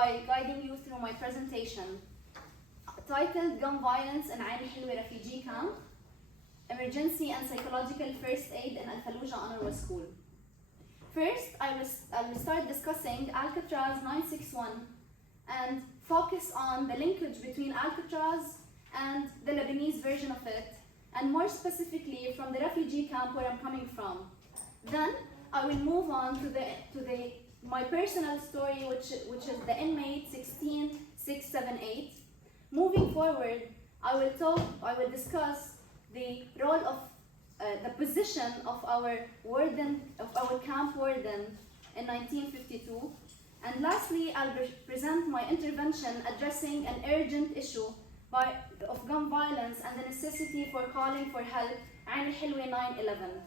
by guiding you through my presentation titled Gun Violence in Ain El Helweh Refugee Camp, Emergency and Psychological First Aid in Al Falouja UNRWA School. First, I will start discussing Alcatraz 961 and focus on the linkage between Alcatraz and the Lebanese version of it, and more specifically from the refugee camp where I'm coming from. Then I will move on to my personal story, which is the inmate 16678. Moving forward, I will discuss the role of the position of our camp warden in 1952. And lastly, I'll present my intervention addressing an urgent issue of gun violence and the necessity for calling for help, Ain El Helweh 9/11.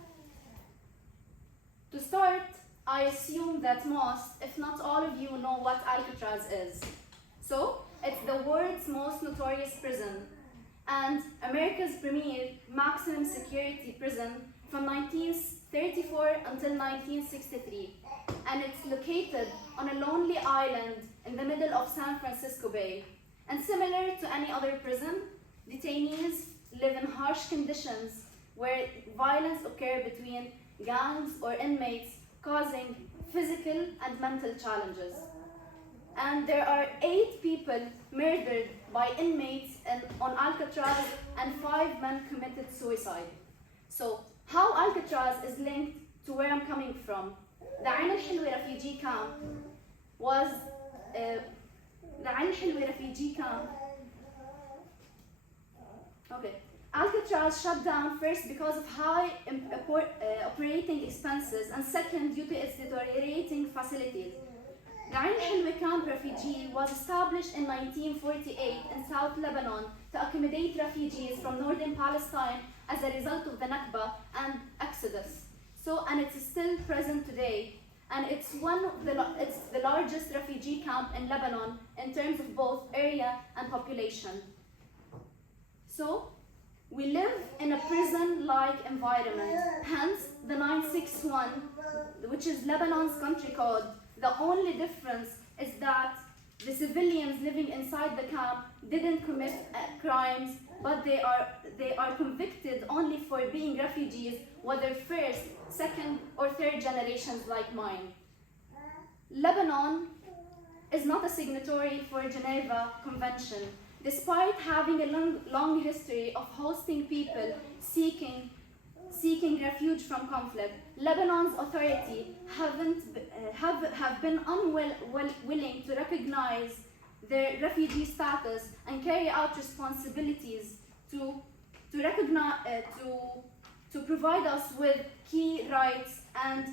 To start, I assume that most, if not all of you, know what Alcatraz is. So, it's the world's most notorious prison and America's premier maximum security prison from 1934 until 1963. And it's located on a lonely island in the middle of San Francisco Bay. And similar to any other prison, detainees live in harsh conditions where violence occurs between gangs or inmates, causing physical and mental challenges. And there are 8 people murdered by inmates on Alcatraz and 5 men committed suicide. So how Alcatraz is linked to where I'm coming from? The Ain El Helweh refugee camp was Alcatraz shut down first because of high operating expenses, and second due to its deteriorating facilities. The Ain El Helweh camp refugee was established in 1948 in South Lebanon to accommodate refugees from northern Palestine as a result of the Nakba and Exodus. And it's still present today, and it's the largest refugee camp in Lebanon in terms of both area and population. So we live in a prison-like environment, hence the 961, which is Lebanon's country code. The only difference is that the civilians living inside the camp didn't commit crimes, but they are convicted only for being refugees, whether first, second, or third generations like mine. Lebanon is not a signatory for Geneva Convention, despite having a long history of hosting people seeking refuge from conflict. Lebanon's authorities have been unwilling to recognize their refugee status and carry out responsibilities to provide us with key rights, and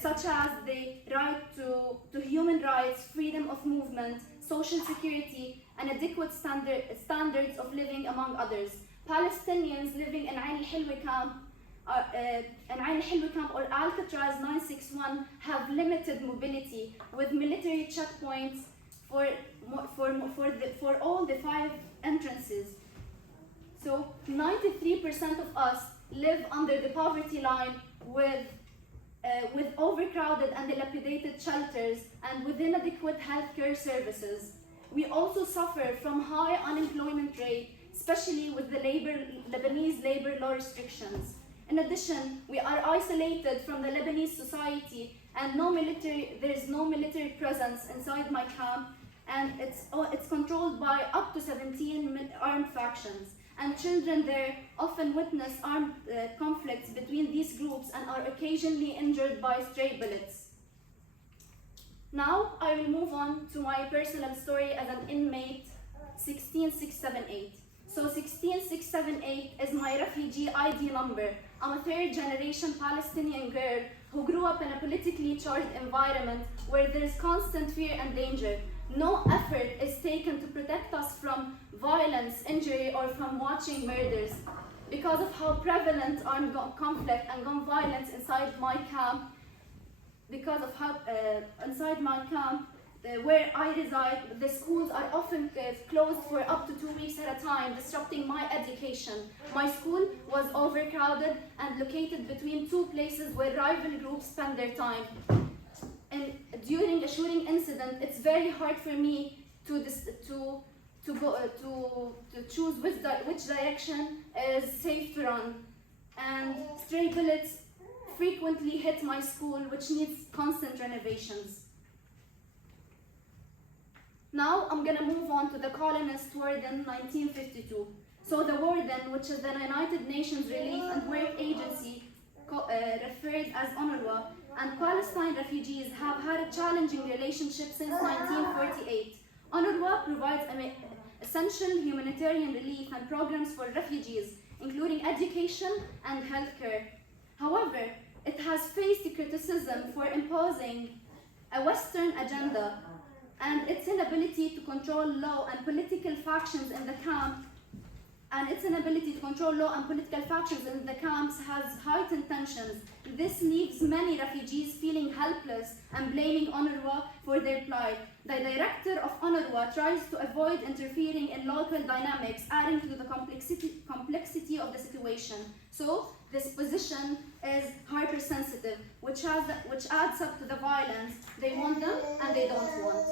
such as the right to human rights, freedom of movement, social security, and adequate standards of living, among others. Palestinians living in Ain El Helweh camp or Alcatraz 961 have limited mobility, with military checkpoints for all the 5 entrances. So 93% of us live under the poverty line with overcrowded and dilapidated shelters and with inadequate healthcare services. We also suffer from high unemployment rate, especially with the Lebanese labor law restrictions. In addition, we are isolated from the Lebanese society, and there is no military presence inside my camp, and it's controlled by up to 17 armed factions. And children there often witness armed conflicts between these groups and are occasionally injured by stray bullets. Now I will move on to my personal story as an inmate 16678. So 16678 is my refugee ID number. I'm a 3rd generation Palestinian girl who grew up in a politically charged environment where there is constant fear and danger. No effort is taken to protect us from violence, injury, or from watching murders. Because of how prevalent armed conflict and gun violence inside my camp, where I reside, the schools are often closed for up to 2 weeks at a time, disrupting my education. My school was overcrowded and located between 2 places where rival groups spend their time. And during a shooting incident, it's very hard for me to choose which direction is safe to run. And stray bullets frequently hit my school, which needs constant renovations. Now I'm gonna move on to the colonist warden 1952. So the warden, which is the United Nations Relief and Work Agency, referred as UNRWA, and Palestine refugees have had a challenging relationship since 1948. UNRWA provides essential humanitarian relief and programs for refugees, including education and healthcare. However, it has faced criticism for imposing a Western agenda and its inability to control law and political factions in the camp. Has heightened tensions. This leaves many refugees feeling helpless and blaming UNRWA for their plight. The director of UNRWA tries to avoid interfering in local dynamics, adding to the complexity of the situation. So this position is hypersensitive, which adds up to the violence they want them and they don't want.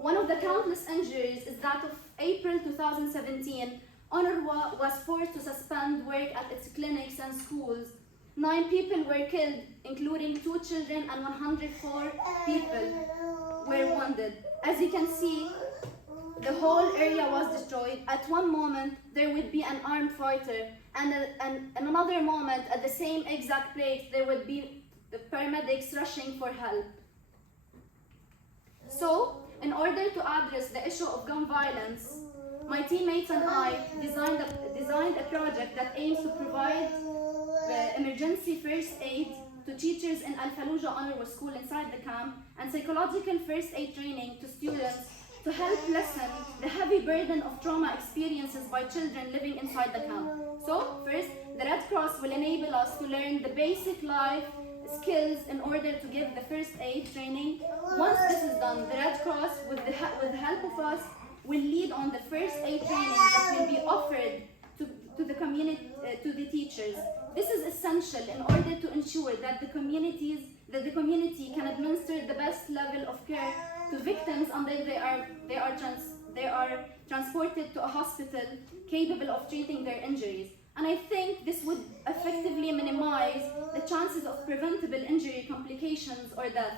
One of the countless injuries is that of April 2017. UNRWA was forced to suspend work at its clinics and schools. 9 people were killed, including 2 children, and 104 people were wounded. As you can see, the whole area was destroyed. At one moment, there would be an armed fighter, and in another moment, at the same exact place, there would be the paramedics rushing for help. So, in order to address the issue of gun violence, my teammates and I designed a project that aims to provide emergency first aid to teachers in Al Falouja UNRWA school inside the camp, and psychological first aid training to students to help lessen the heavy burden of trauma experiences by children living inside the camp. So, first, the Red Cross will enable us to learn the basic life skills in order to give the first aid training. Once this is done, the Red Cross, with the help of us, will lead on the first aid training that will be offered to the community, to the teachers. This is essential in order to ensure that the community can administer the best level of care to victims until they are transported to a hospital capable of treating their injuries. And I think this would effectively minimize the chances of preventable injury complications or death.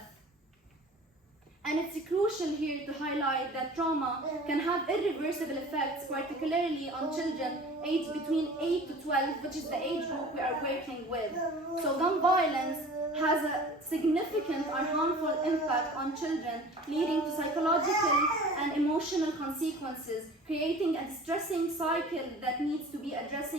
And it's crucial here to highlight that trauma can have irreversible effects, particularly on children aged between 8 to 12, which is the age group we are working with. So gun violence has a significant or harmful impact on children, leading to psychological and emotional consequences, creating a distressing cycle that needs to be addressed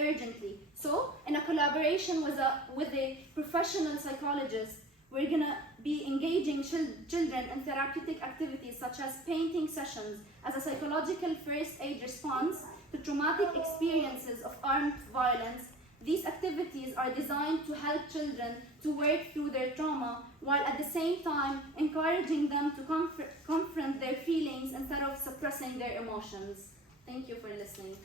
urgently. So, in a collaboration with a professional psychologist, we're gonna be engaging children in therapeutic activities such as painting sessions as a psychological first aid response to traumatic experiences of armed violence. These activities are designed to help children to work through their trauma, while at the same time encouraging them to confront their feelings instead of suppressing their emotions. Thank you for listening.